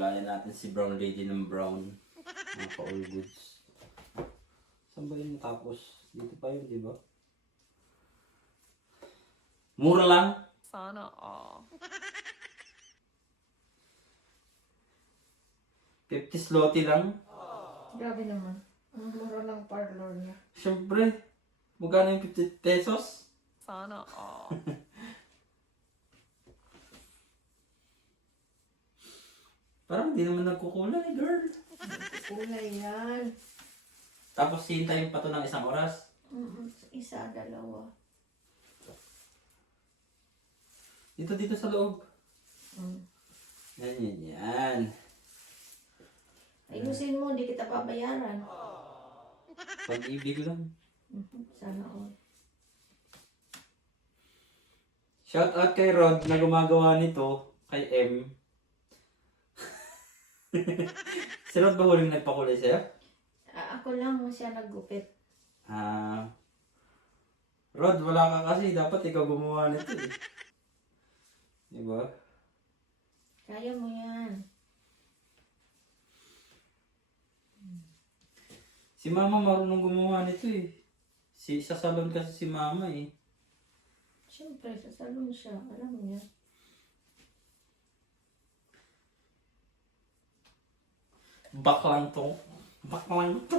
Kulayan natin si Brown Lady ng brown. Mga ka-all goods. Saan ba yun natapos? Dito pa yun, di ba? Mura lang. Sana all. 50 zloty lang. Grabe naman. Ang mura ng parlor niya. Siyempre. Magkano yung 50 pesos? Sana all. Parang hindi naman nagkukulay, girl. Kulay yan. Tapos hintayin pa to ng isang oras. Isa, dalawa. Dito sa loob. Yan. Ayusin mo, di kita pabayaran. Pag-ibig lang. Sana all. Shout out kay Rod na gumagawa nito. Kay M. Si Rod ba huling nagpakulay sa'yo? Ako lang siya naggupit. Rod, wala ka kasi. Dapat ikaw gumawa nito eh. Diba? Kaya mo yan. Si Mama marunong gumawa nito eh. Sa salon kasi si Mama eh. Siyempre, sa salon siya. Alam mo yan. Baklang to. Baklang to.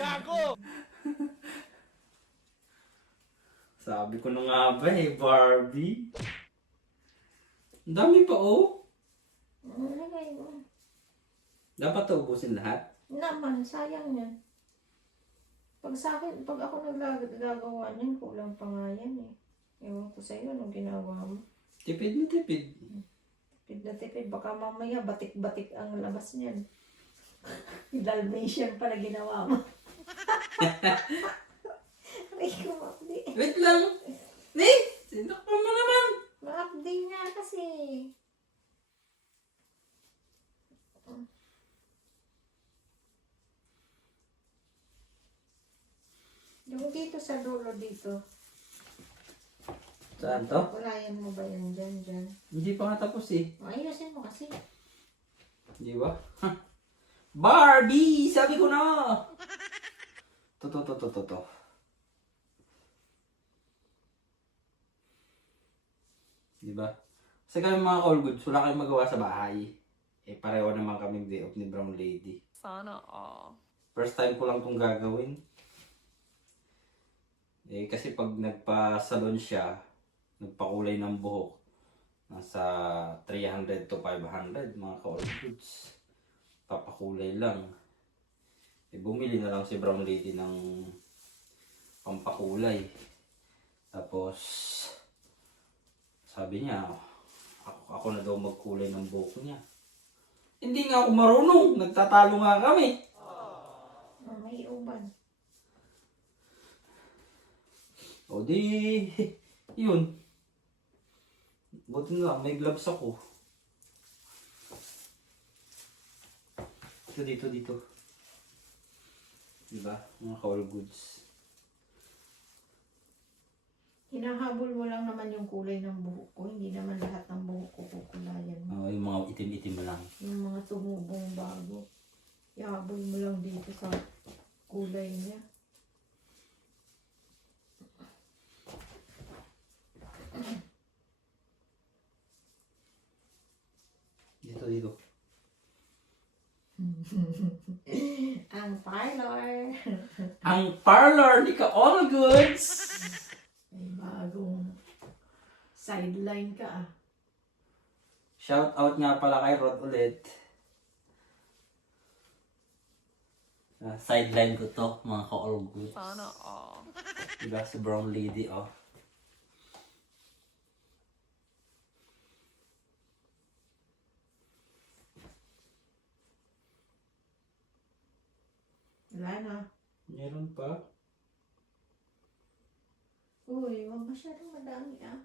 Gago! Sabi ko na nga ba eh, Barbie. Ang dami pa oh. Lagay mo. Dapat to ubusin lahat. Naman, sayang yan. Pag sa akin, pag ako naggagawa niyan, kulang pa nga yan eh. Ewan ko sa'yo, anong ginagawa mo? Tipid na tipid. Tipid na tipid, baka mamaya batik-batik ang labas niyan. Dalmatian pala ginawa mo. Aray ko, makdi. Wait lang. Ni! Sinakpan mo naman. Makdi nga kasi. Yung dito sa dulo dito. Saan to? Kulayan mo ba yan dyan? Hindi pa nga tapos eh. Ayusin mo kasi. Di ba? Barbie! Sabi ko na! To. Di ba? Kasi kami mga all goods, wala kayong magawa sa bahay. Eh pareho naman kaming day off ni Brown Lady. Sana all. First time ko lang itong gagawin. Eh kasi pag nagpa-salon siya, nagpakulay ng buhok, nasa 300 to 500 mga ka-all goods. Papakulay lang. Eh bumili na lang si Brown Lady ng pampakulay. Tapos sabi niya, ako na daw magkulay ng buhok niya. Hindi nga ako marunong, nagtatalo nga kami. May uban. O di, yun. Buti na, may gloves ako. Dito. Diba? Mga ka-all goods. Hinahabol mo lang naman yung kulay ng buhok ko. Hindi naman lahat ng buhok ko kukulayan mo. Yung mga itim-itim lang. Yung mga tumubong bago. Ihabol mo lang dito sa kulay niya. Dito. Ang parlor. Ang parlor ni ka-all goods! May bagong sideline ka ah. Shout out nga pala kay Rod ulit. Sideline ko to, mga ka-all goods. Sana all. Diba si Brown Lady, oh. Wala na. Meron pa. Uy, wag masyadong madami ah.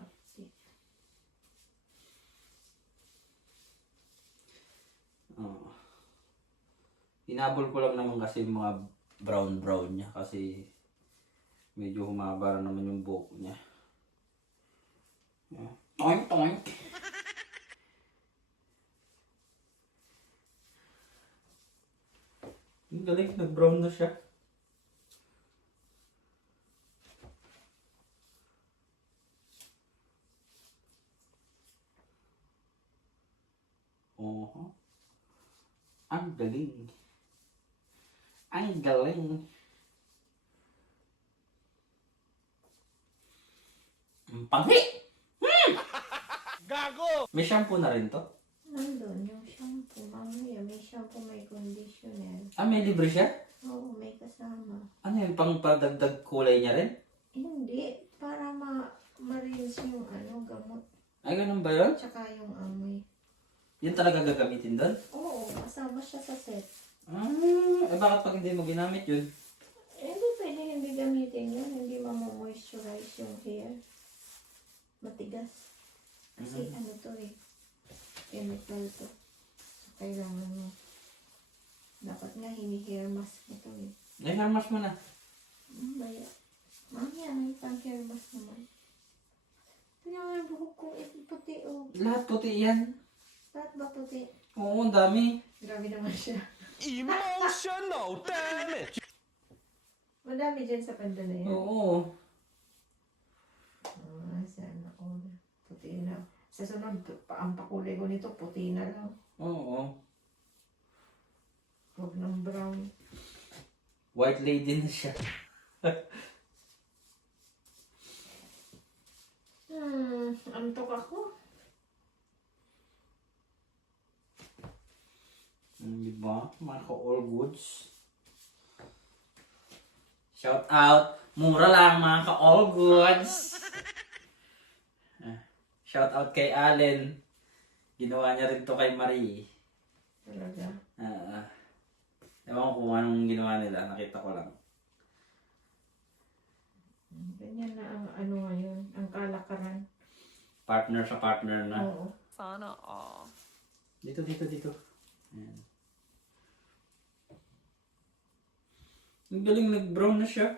Hapsi. Oh. Hinabol ko lang naman kasi yung mga brown niya kasi medyo humaba na naman yung buhok niya. Toink, toink. Ang galing, nag-brown na siya. Oh, ang galing. Ang galing. Ang panghi! Gago! May shampoo na rin to? Nandun yung shampoo. Mamaya may shampoo, may conditioner. Ah, may libre siya? Oo, may kasama. Ano yun, pang padagdag kulay niya rin? Hindi, para ma-rinse yung gamot. Ay, ganun ba yun? Tsaka yung amoy. Yun talaga gagamitin doon? Oo, kasama siya sa set. Bakit pag hindi mo ginamit yun? Hindi pwede hindi gamitin yun. Hindi moisturize yung hair. Matigas. Kasi ano to chemical to. So, kailangan mo. Dapat nga hini-hair mask mo to Ay, harmas mo na. Baya. Mamaya may pang hair mask naman. Tingnan mo yung buhok ko. Puti Lahat puti yan. Lahat ba puti? Oo, ang dami. Grabe naman siya. Emotional damage. Madami dyan sa kanda na yan. Oo. Sana all. Puti na. Sa sunod, ang pakulay ko nito, puti na lang. Oo. Huwag ng brown. White lady na siya. Antok ako. Diba? Mga ka-all goods. Shout out. Mura lang mga ka-all goods. Shout out kay Allen. Ginawa niya rin to kay Marie. Talaga. Ewan ko kung anong ginawa nila. Nakita ko lang. Ganyan na ang ngayon. Ang kalakaran. Partner sa partner na. Oo. Sana all. Dito. Ayan. Ang galing, nag-brown na siya.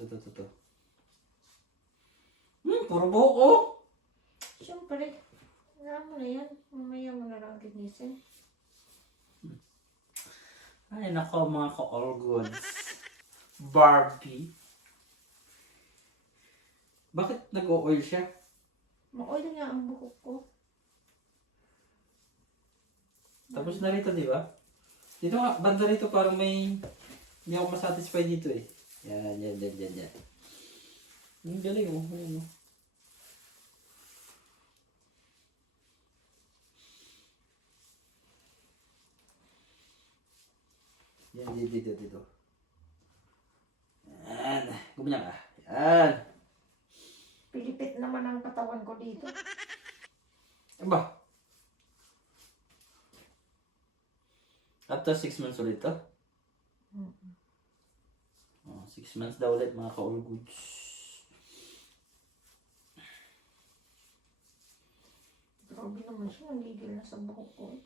Ito. Puro buhok oh. Siyempre. Alam mo na yan. Mamaya mo na lang linisin. Ay, nako mga ka-all goods. Barbie. Bakit nag-o-oil siya? Ma-oil nga ang buhok ko. Tapos na rito, di ba? Dito nga, banda rito parang may... Hindi ako masatisfy dito eh. Yan. Ang galing oh. Ayan, oh. Yan, dito. Yan. Gumanyan ka. Yan. Pilipit naman ang katawan ko dito. Aba. After 6 months ulit to? 6 months daw ulit mga ka-all goods. Grabe naman siya. Nagigil na sa buhok ko.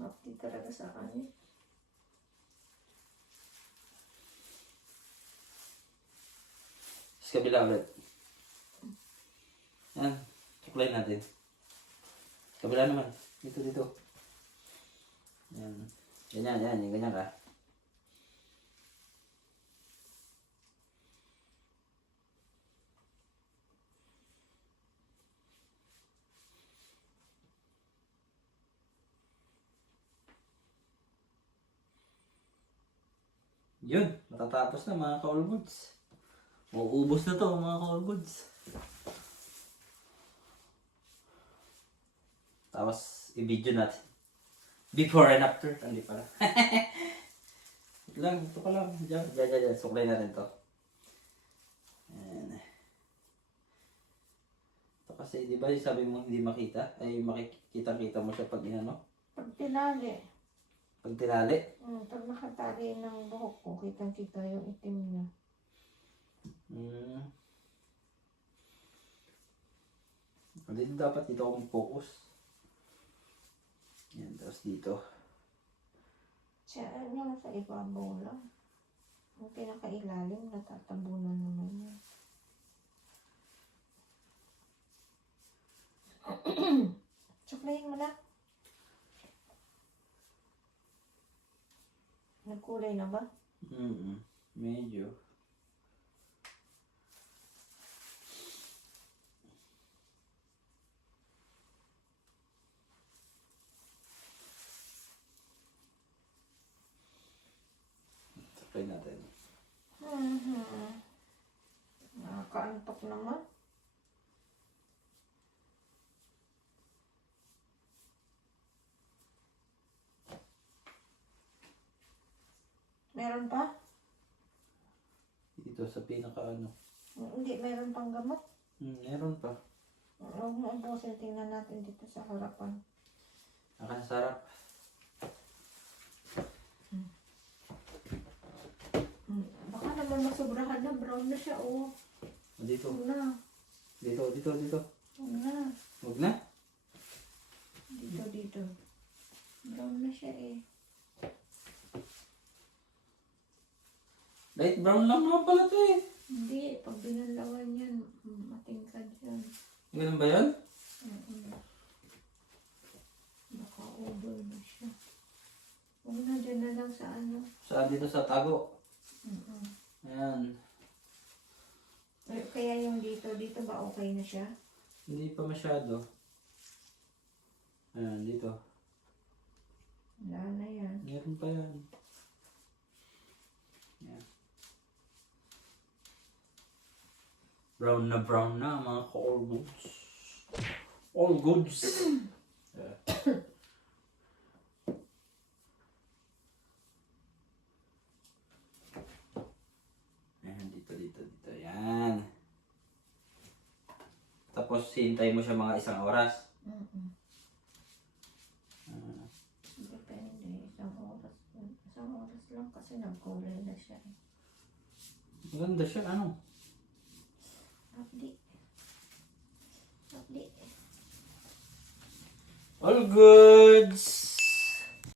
Mapti talaga sa kanya. Sa kabila ulit. Yan. Suklay natin. Sa kabila naman. Dito. Yan. Ganyan. Ganyan ka. Yun. Matatapos na mga ka-all goods. Mauubos na to mga ka-all goods. Tapos i-video natin. Before and after. Hindi pala. Ito ka lang. Diyan. Suklay natin to. Ayan. Ito kasi, di ba sabi mo hindi makita? Ay makikita-kita mo siya pag inano? Pag tinali. Pag tinali? Pag nakatali ng buhok ko, kitang-kita yung itim niya. Dito dapat dito akong focus. Yan, tapos dito. Siya, sa ibabaw lang. Yung pinakailalim, natatabunan naman yan. Nagkulay na ba? Medyo. Try natin. Nakakaantok naman. Meron pa? Dito sa pinaka ano. Hindi, meron pang gamot. Meron pa. Huwag mo ubusin, tingnan natin dito sa harapan. Nakasarap. Baka naman masobrahan na, brown na siya, oh. Dito. Huwag na, Dito. huwag na. Huwag na. Dito. Brown na siya, eh. Light brown lang naman pala to eh. Hindi, pag binalawan yan, matingkad yan. Ganun ba yun? Baka over na siya. Huwag na, dyan na lang sa ano. Saan dito sa tago? Ayan. Kaya yung dito ba okay na siya? Hindi pa masyado. Ayan, dito. Wala na yan. Meron pa yan. Ayan. Brown na mga ka-all goods. All goods. Yeah. Ayan, dito. Ayan. Tapos, hintay mo siya mga 1 oras. Depende, isang oras. Isang oras lang kasi nagkulay na siya. Maganda siya, ano? Abdi. All goods!